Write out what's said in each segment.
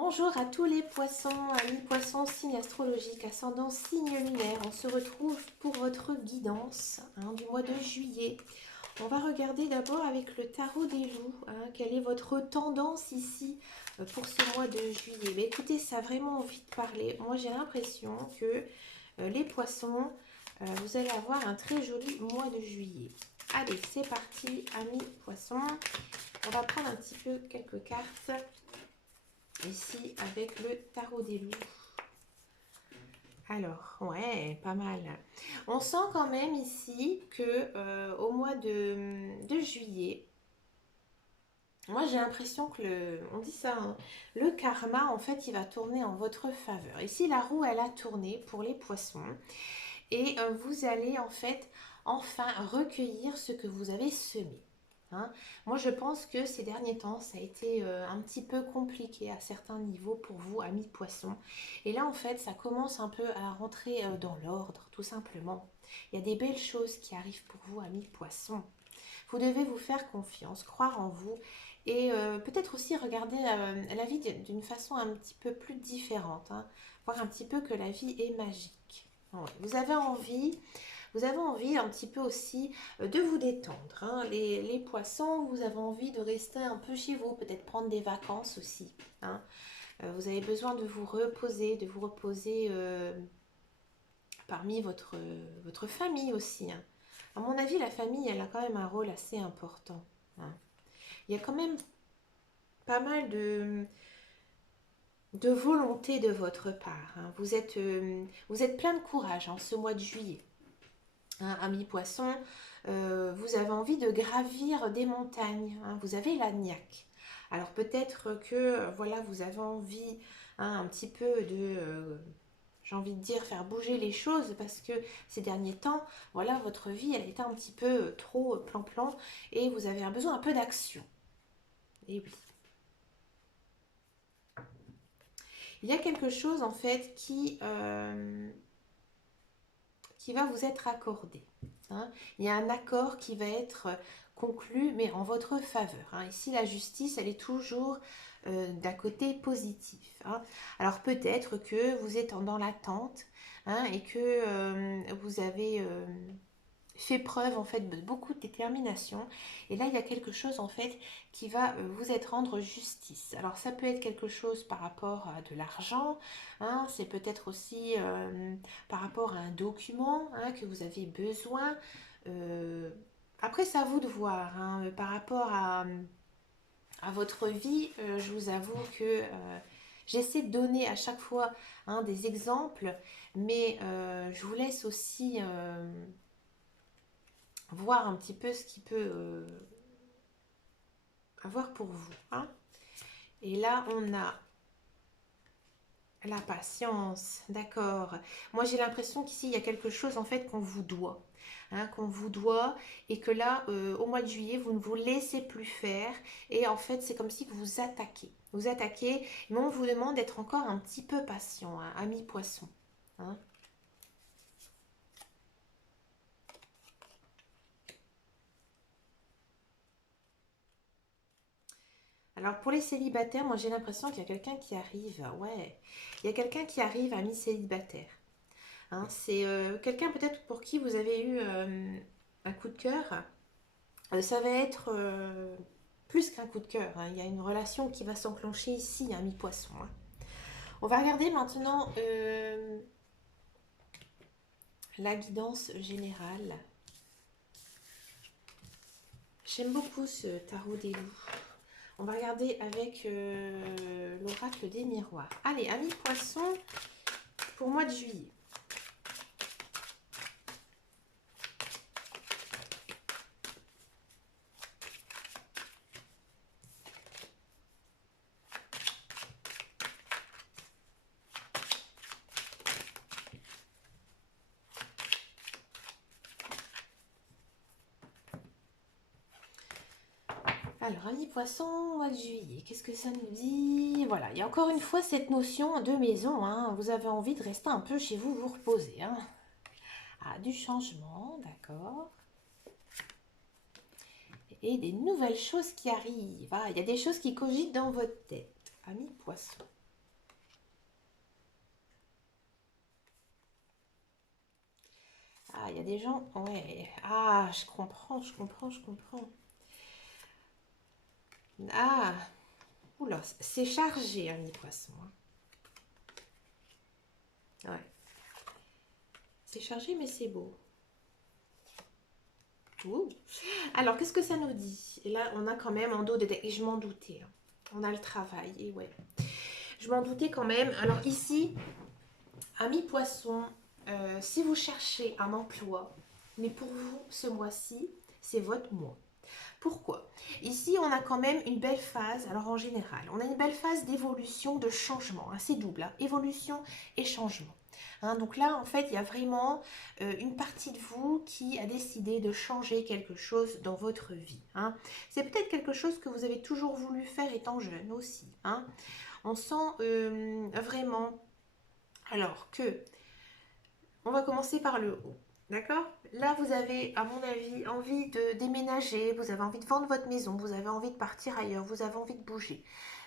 Bonjour à tous les poissons, amis poissons, signe astrologique, ascendant signe lunaire. On se retrouve pour votre guidance du mois de juillet. On va regarder d'abord avec le tarot des loups, quelle est votre tendance ici pour ce mois de juillet. Mais écoutez, ça a vraiment envie de parler. Moi j'ai l'impression que les poissons, vous allez avoir un très joli mois de juillet. Allez, c'est parti, amis poissons. On va prendre un petit peu quelques cartes. Ici, avec le tarot des loups. Alors, ouais, pas mal. On sent quand même ici que au mois de juillet, moi j'ai l'impression que on dit ça, le karma, en fait, il va tourner en votre faveur. Ici, la roue, elle a tourné pour les poissons. Et vous allez, en fait, enfin recueillir ce que vous avez semé. Moi, je pense que ces derniers temps, ça a été un petit peu compliqué à certains niveaux pour vous, amis poissons. Et là, en fait, ça commence un peu à rentrer dans l'ordre, tout simplement. Il y a des belles choses qui arrivent pour vous, amis poissons. Vous devez vous faire confiance, croire en vous et peut-être aussi regarder la vie d'une façon un petit peu plus différente. Voir un petit peu que la vie est magique. Ouais. Vous avez envie un petit peu aussi de vous détendre. Les poissons, vous avez envie de rester un peu chez vous, peut-être prendre des vacances aussi. Vous avez besoin de vous reposer parmi votre famille aussi. À mon avis, la famille, elle a quand même un rôle assez important. Il y a quand même pas mal de volonté de votre part. Vous êtes plein de courage ce mois de juillet. Amis poissons, vous avez envie de gravir des montagnes. Vous avez la niaque. Alors peut-être que voilà, vous avez envie un petit peu de j'ai envie de dire faire bouger les choses parce que ces derniers temps, voilà, votre vie, elle était un petit peu trop plan-plan et vous avez un besoin un peu d'action. Et oui. Il y a quelque chose en fait qui va vous être accordé. Il y a un accord qui va être conclu, mais en votre faveur. Ici, la justice, elle est toujours d'un côté positif. Alors peut-être que vous êtes dans l'attente et que vous avez fait preuve en fait de beaucoup de détermination et là il y a quelque chose en fait qui va vous être rendre justice. Alors ça peut être quelque chose par rapport à de l'argent, c'est peut-être aussi par rapport à un document que vous avez besoin. Euh, Après c'est à vous de voir par rapport à votre vie. Je vous avoue que j'essaie de donner à chaque fois des exemples, mais je vous laisse aussi voir un petit peu ce qui peut avoir pour vous. Et là, on a la patience, d'accord. Moi, j'ai l'impression qu'ici, il y a quelque chose en fait qu'on vous doit. Qu'on vous doit et que là, au mois de juillet, vous ne vous laissez plus faire et en fait, c'est comme si vous attaquez. Vous attaquez, mais on vous demande d'être encore un petit peu patient, ami poisson. Alors pour les célibataires, moi j'ai l'impression qu'il y a quelqu'un qui arrive. Ouais, il y a quelqu'un qui arrive, ami célibataire. C'est quelqu'un peut-être pour qui vous avez eu un coup de cœur. Ça va être plus qu'un coup de cœur. Il y a une relation qui va s'enclencher ici, ami poisson. On va regarder maintenant la guidance générale. J'aime beaucoup ce tarot des loups. On va regarder avec l'oracle des miroirs. Allez, amis poissons, pour mois de juillet. Alors, amis poissons, mois de juillet, qu'est-ce que ça nous dit? Voilà, il y a encore une fois cette notion de maison. Vous avez envie de rester un peu chez vous, vous reposer. Du changement, d'accord. Et des nouvelles choses qui arrivent. Il y a des choses qui cogitent dans votre tête, amis poissons. Ah, il y a des gens, ouais. Ah, je comprends, je comprends, je comprends. Ah, oula, c'est chargé, hein, les poissons, hein. Ouais, c'est chargé, mais c'est beau. Ouh. Alors, qu'est-ce que ça nous dit? Et là, on a quand même en dos de... Et je m'en doutais, hein. On a le travail, et ouais. Je m'en doutais quand même. Alors ici, ami poisson, si vous cherchez un emploi, mais pour vous, ce mois-ci, c'est votre mois. Pourquoi? Ici, on a quand même une belle phase, alors en général, on a une belle phase d'évolution, de changement, hein, c'est double, hein, évolution et changement. Hein, donc là, en fait, il y a vraiment une partie de vous qui a décidé de changer quelque chose dans votre vie. Hein. C'est peut-être quelque chose que vous avez toujours voulu faire étant jeune aussi. Hein. On sent vraiment, alors que, on va commencer par le haut. D'accord? Là, vous avez, à mon avis, envie de déménager, vous avez envie de vendre votre maison, vous avez envie de partir ailleurs, vous avez envie de bouger.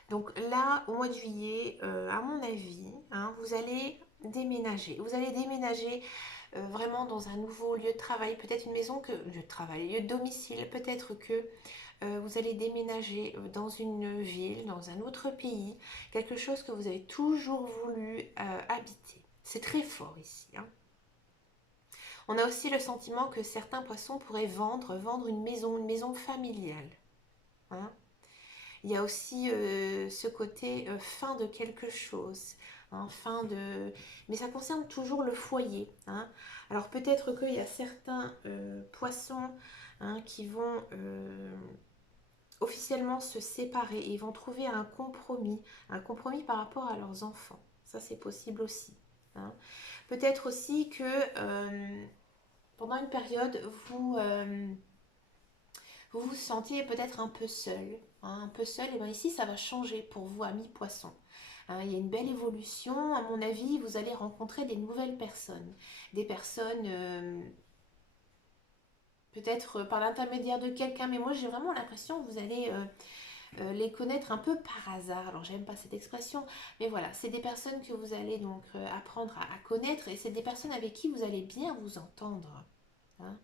Donc là, au mois de juillet, à mon avis, hein, vous allez déménager. Vous allez déménager vraiment dans un nouveau lieu de travail, peut-être une maison que... Lieu de travail, lieu de domicile, peut-être que vous allez déménager dans une ville, dans un autre pays, quelque chose que vous avez toujours voulu habiter. C'est très fort ici, hein. On a aussi le sentiment que certains poissons pourraient vendre une maison familiale. Hein. Il y a aussi ce côté fin de quelque chose, hein, fin de... Mais ça concerne toujours le foyer. Hein. Alors peut-être qu'il y a certains poissons hein, qui vont officiellement se séparer et ils vont trouver un compromis par rapport à leurs enfants. Ça c'est possible aussi. Hein. Peut-être aussi que pendant une période, vous vous sentiez peut-être un peu seul. Hein, un peu seul, et bien ici, ça va changer pour vous, amis poissons. Hein, il y a une belle évolution. À mon avis, vous allez rencontrer des nouvelles personnes. Des personnes, peut-être par l'intermédiaire de quelqu'un, mais moi, j'ai vraiment l'impression que vous allez les connaître un peu par hasard. Alors, j'aime pas cette expression, mais voilà, c'est des personnes que vous allez donc apprendre à connaître et c'est des personnes avec qui vous allez bien vous entendre. Hein.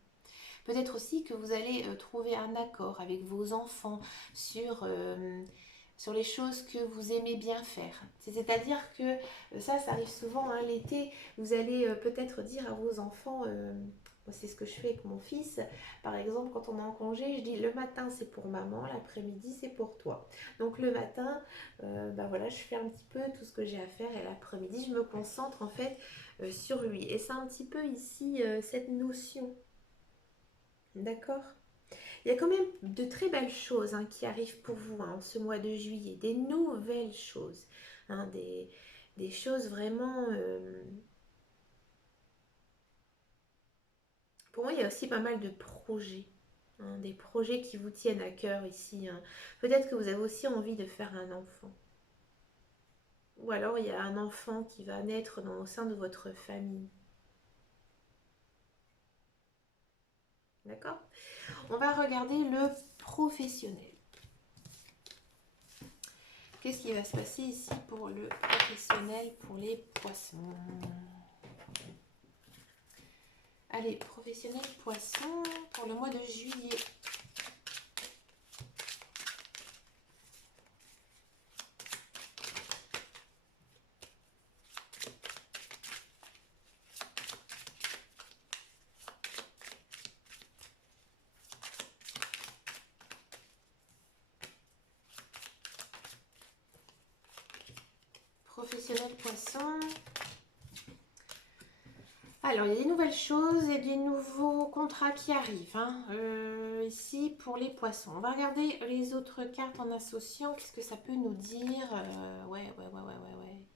Peut-être aussi que vous allez trouver un accord avec vos enfants sur les choses que vous aimez bien faire. C'est-à-dire que ça arrive souvent hein, l'été, vous allez peut-être dire à vos enfants, moi, c'est ce que je fais avec mon fils, par exemple quand on est en congé, je dis le matin c'est pour maman, l'après-midi c'est pour toi. Donc le matin, ben voilà, je fais un petit peu tout ce que j'ai à faire et l'après-midi je me concentre en fait sur lui. Et c'est un petit peu ici cette notion. D'accord. Il y a quand même de très belles choses hein, qui arrivent pour vous hein, en ce mois de juillet. Des nouvelles choses. Hein, des choses vraiment... Pour moi, il y a aussi pas mal de projets. Hein, des projets qui vous tiennent à cœur ici. Hein. Peut-être que vous avez aussi envie de faire un enfant. Ou alors, il y a un enfant qui va naître au sein de votre famille. D'accord. On va regarder le professionnel. Qu'est-ce qui va se passer ici pour le professionnel, pour les poissons? Allez, professionnel poisson pour le mois de juillet. Professionnel poisson. Alors, il y a des nouvelles choses et des nouveaux contrats qui arrivent. Hein. Ici, pour les poissons. On va regarder les autres cartes en associant. Qu'est-ce que ça peut nous dire? Ouais.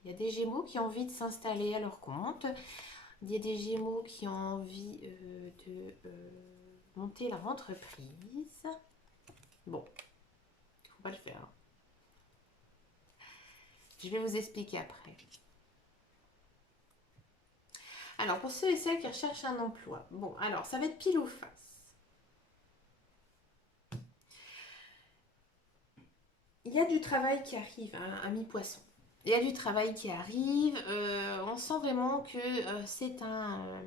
Il y a des Gémeaux qui ont envie de s'installer à leur compte. Il y a des Gémeaux qui ont envie de monter leur entreprise. Bon, il ne faut pas le faire. Je vais vous expliquer après. Alors, pour ceux et celles qui recherchent un emploi, bon, alors, ça va être pile ou face. Il y a du travail qui arrive, hein, ami poisson. Il y a du travail qui arrive. On sent vraiment que c'est un...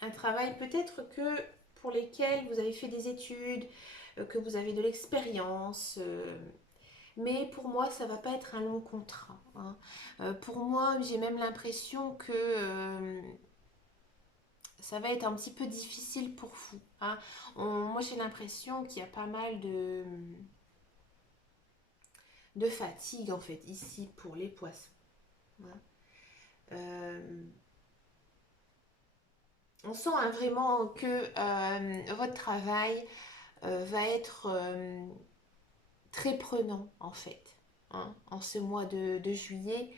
Un travail peut-être que pour lesquels vous avez fait des études, que vous avez de l'expérience. Mais pour moi, ça va pas être un long contrat, hein. Pour moi, j'ai même l'impression que ça va être un petit peu difficile pour vous, hein. Moi, j'ai l'impression qu'il y a pas mal de fatigue en fait ici pour les poissons, hein. Euh, on sent hein, vraiment que votre travail va être très prenant en fait, hein, en ce mois de juillet.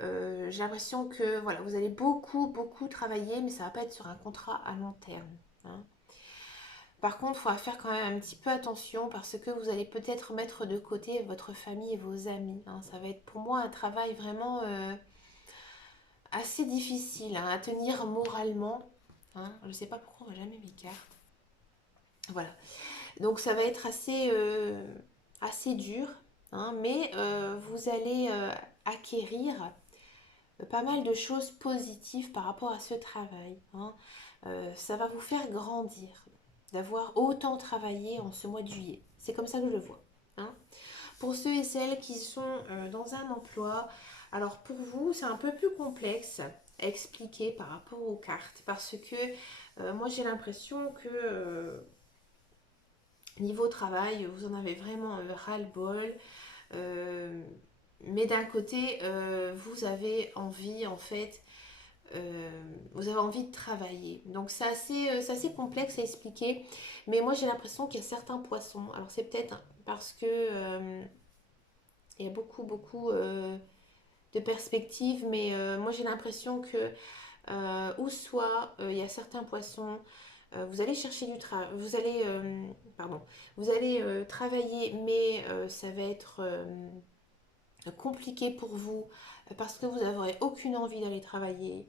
J'ai l'impression que voilà, vous allez beaucoup travailler, mais ça va pas être sur un contrat à long terme, hein. Par contre, il faudra faire quand même un petit peu attention parce que vous allez peut-être mettre de côté votre famille et vos amis, hein. Ça va être pour moi un travail vraiment assez difficile hein, à tenir moralement, hein. Je ne sais pas pourquoi on ne voit jamais mes cartes. Voilà. Donc ça va être assez dur, hein, mais vous allez acquérir pas mal de choses positives par rapport à ce travail, hein. Ça va vous faire grandir d'avoir autant travaillé en ce mois de juillet. C'est comme ça que je le vois, hein. Pour ceux et celles qui sont dans un emploi, alors pour vous, c'est un peu plus complexe à expliquer par rapport aux cartes parce que moi j'ai l'impression que niveau travail, vous en avez vraiment ras-le-bol. Euh, mais d'un côté, vous avez envie en fait vous avez envie de travailler. Donc c'est assez complexe à expliquer. Mais moi j'ai l'impression qu'il y a certains poissons. Alors c'est peut-être parce que il y a beaucoup de perspectives. Mais moi j'ai l'impression que ou soit il y a certains poissons. Vous allez chercher du travail. Vous allez pardon. Vous allez travailler, mais ça va être compliqué pour vous parce que vous n'aurez aucune envie d'aller travailler,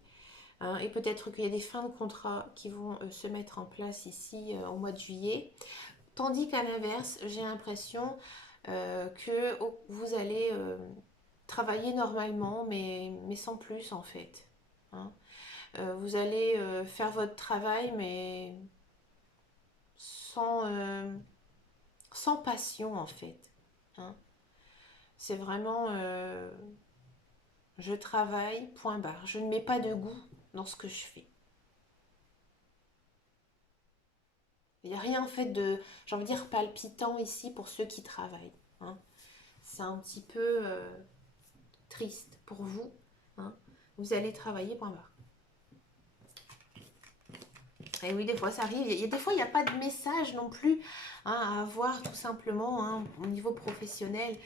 hein, et peut-être qu'il y a des fins de contrat qui vont se mettre en place ici au mois de juillet. Tandis qu'à l'inverse, j'ai l'impression que vous allez travailler normalement, mais sans plus en fait, hein. Vous allez faire votre travail, mais sans, sans passion en fait, hein. C'est vraiment je travaille, point barre. Je ne mets pas de goût dans ce que je fais. Il n'y a rien en fait de, j'ai envie de dire, palpitant ici pour ceux qui travaillent, hein. C'est un petit peu triste pour vous, hein. Vous allez travailler, point barre. Et oui, des fois ça arrive. Des fois, il n'y a pas de message non plus, hein, à avoir tout simplement, hein, au niveau professionnel.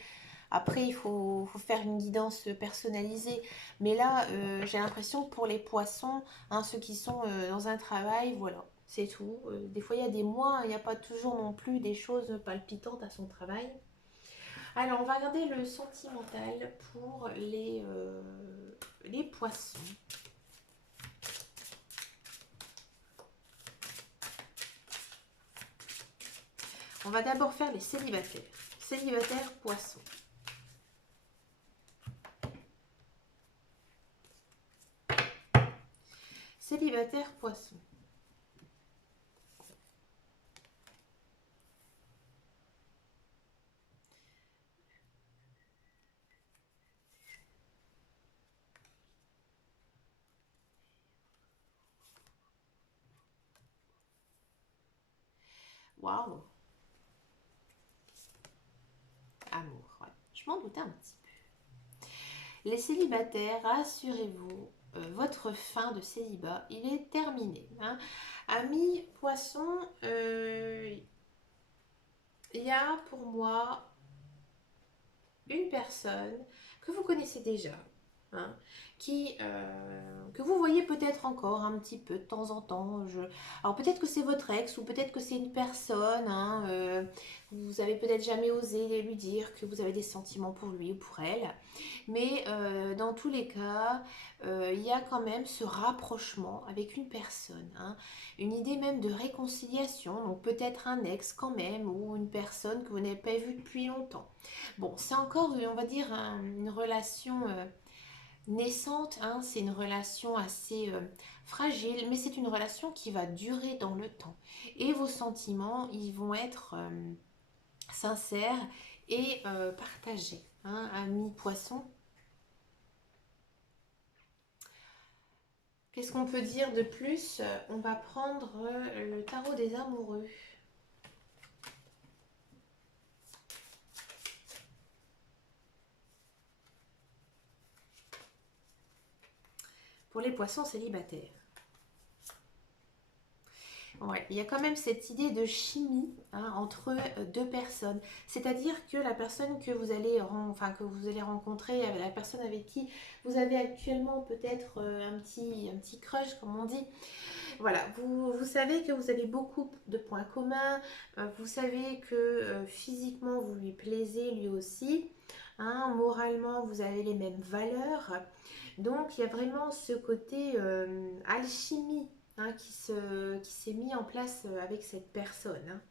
Après, faut faire une guidance personnalisée. Mais là, j'ai l'impression que pour les poissons, hein, ceux qui sont dans un travail, voilà, c'est tout. Des fois, il y a des mois, il n'y a pas toujours non plus des choses palpitantes à son travail. Alors, on va regarder le sentimental pour les poissons. On va d'abord faire les célibataires. Célibataires poissons. Célibataire poisson. Waouh. Amour, ouais. Je m'en doutais un petit peu. Les célibataires, rassurez-vous, votre fin de célibat, il est terminé, hein. Amis poisson, il y a pour moi une personne que vous connaissez déjà, hein, que vous voyez peut-être encore un petit peu de temps en temps. Alors peut-être que c'est votre ex ou peut-être que c'est une personne, hein, vous avez peut-être jamais osé lui dire que vous avez des sentiments pour lui ou pour elle. Mais dans tous les cas, il y a quand même ce rapprochement avec une personne, hein, une idée même de réconciliation, donc peut-être un ex quand même ou une personne que vous n'avez pas vue depuis longtemps. Bon, c'est encore, on va dire, une relation naissante, hein, c'est une relation assez fragile, mais c'est une relation qui va durer dans le temps. Et vos sentiments, ils vont être sincères et partagés. Hein, ami poisson. Qu'est-ce qu'on peut dire de plus? On va prendre le tarot des amoureux. Pour les poissons célibataires. Ouais, il y a quand même cette idée de chimie, hein, entre deux personnes. C'est-à-dire que la personne que vous allez, que vous allez rencontrer, la personne avec qui vous avez actuellement peut-être un petit crush, comme on dit. Voilà, vous savez que vous avez beaucoup de points communs. Vous savez que physiquement vous lui plaisez lui aussi. Hein, moralement, vous avez les mêmes valeurs. Donc, il y a vraiment ce côté alchimie, hein, qui s'est mis en place avec cette personne. Hein.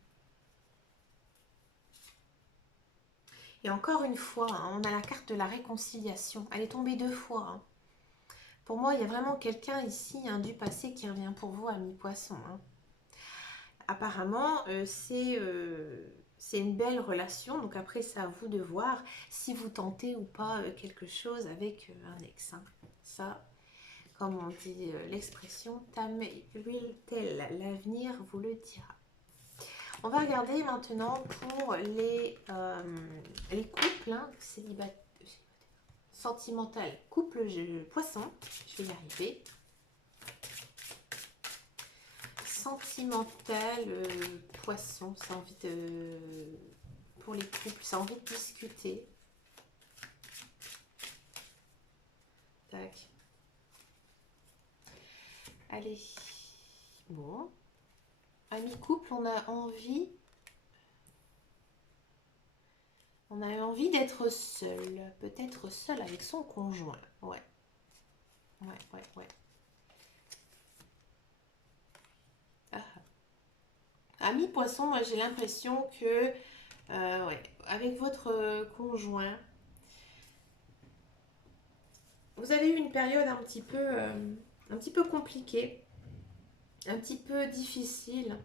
Et encore une fois, hein, on a la carte de la réconciliation. Elle est tombée deux fois. Hein. Pour moi, il y a vraiment quelqu'un ici, hein, du passé qui revient pour vous, ami poisson. Hein. Apparemment, c'est une belle relation. Donc après, c'est à vous de voir si vous tentez ou pas quelque chose avec un ex. Hein. Ça, comme on dit l'expression, Time will tell, l'avenir vous le dira. On va regarder maintenant pour les couples, hein, célibataires, sentimental, couple poisson, je vais y arriver. Sentimental, poisson, ça a envie de... Pour les couples, ça a envie de discuter. Tac. Allez. Bon. Ami couple, on a envie... On a envie d'être seul. Peut-être seul avec son conjoint. Ouais. Ouais. Ah. Ami poisson, moi j'ai l'impression que... ouais, avec votre conjoint, vous avez eu une période un petit peu compliquée, un petit peu difficile.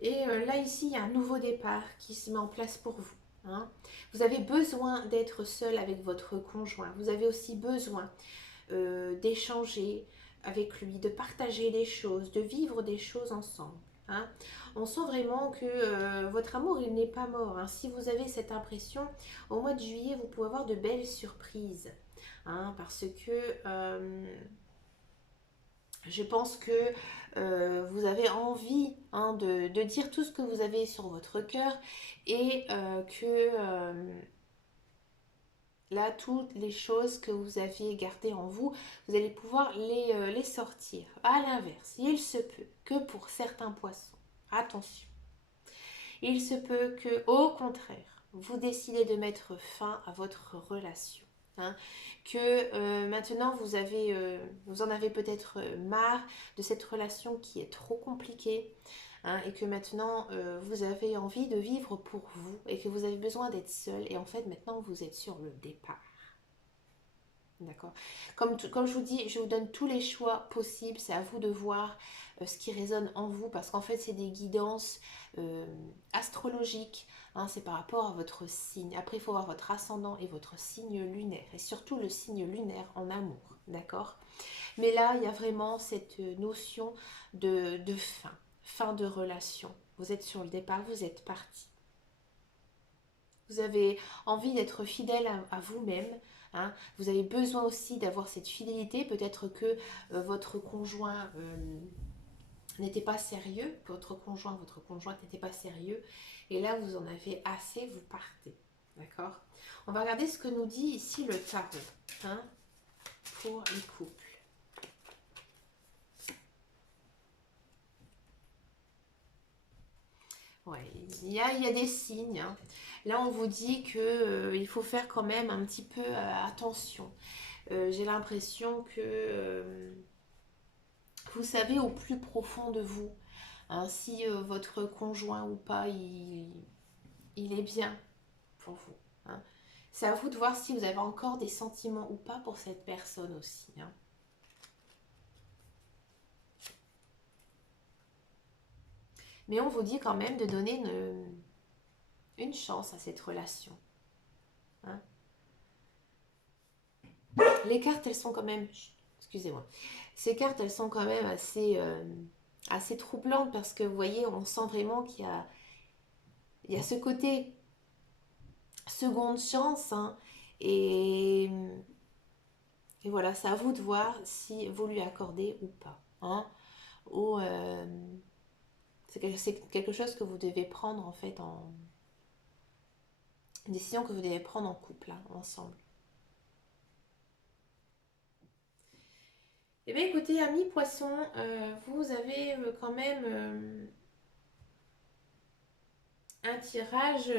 Et là, ici, il y a un nouveau départ qui se met en place pour vous. Hein. Vous avez besoin d'être seul avec votre conjoint. Vous avez aussi besoin d'échanger avec lui, de partager des choses, de vivre des choses ensemble. Hein. On sent vraiment que votre amour, il n'est pas mort. Hein. Si vous avez cette impression, au mois de juillet, vous pouvez avoir de belles surprises. Hein, parce que je pense que vous avez envie, hein, de dire tout ce que vous avez sur votre cœur et que là, toutes les choses que vous aviez gardées en vous, vous allez pouvoir les sortir. À l'inverse, il se peut que pour certains poissons, attention, il se peut que, au contraire, vous décidez de mettre fin à votre relation. Hein, que maintenant vous en avez peut-être marre de cette relation qui est trop compliquée, hein, et que maintenant vous avez envie de vivre pour vous et que vous avez besoin d'être seul et en fait maintenant vous êtes sur le départ. D'accord. Comme je vous dis, je vous donne tous les choix possibles. C'est à vous de voir ce qui résonne en vous parce qu'en fait, c'est des guidances euh, astrologiques. Hein, c'est par rapport à votre signe. Après, il faut voir votre ascendant et votre signe lunaire. Et surtout le signe lunaire en amour. D'accord. Mais là, il y a vraiment cette notion de fin. Fin de relation. Vous êtes sur le départ, vous êtes parti. Vous avez envie d'être fidèle à vous-même. Hein. Vous avez besoin aussi d'avoir cette fidélité. Peut-être que votre conjoint n'était pas sérieux. Votre conjointe n'était pas sérieux. Et là, vous en avez assez, vous partez. D'accord. On va regarder ce que nous dit ici le tarot. Hein, pour les couples. Ouais, il y a des signes. Hein. Là, on vous dit que il faut faire quand même un petit peu attention. J'ai l'impression que vous savez au plus profond de vous, hein, si votre conjoint ou pas, il est bien pour vous. Hein. C'est à vous de voir si vous avez encore des sentiments ou pas pour cette personne aussi, hein. Mais on vous dit quand même de donner une chance à cette relation, hein. Les cartes, elles sont quand même... Excusez-moi. Ces cartes, elles sont quand même assez troublantes parce que vous voyez, on sent vraiment il y a ce côté seconde chance, hein, et, et voilà, c'est à vous de voir si vous lui accordez ou pas, hein, ou c'est quelque chose que vous devez prendre en fait une décision que vous devez prendre en couple, hein, ensemble. Eh bien écoutez, amis poissons, vous avez quand même un tirage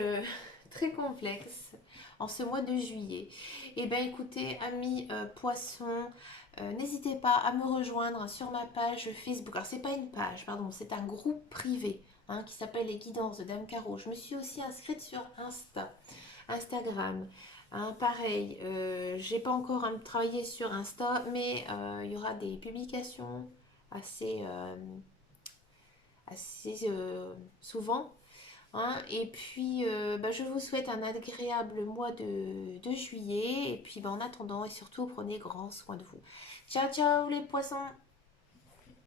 très complexe en ce mois de juillet. Eh bien écoutez, amis poissons, n'hésitez pas à me rejoindre sur ma page Facebook. Alors c'est pas une page, pardon, c'est un groupe privé, hein, qui s'appelle les guidances de Dame Caro. Je me suis aussi inscrite sur Instagram. Hein, pareil, j'ai pas encore travaillé sur Insta, mais il y aura des publications assez souvent, hein. Et puis, bah, je vous souhaite un agréable mois de juillet. Et puis, bah, en attendant, et surtout, prenez grand soin de vous. Ciao, ciao les poissons!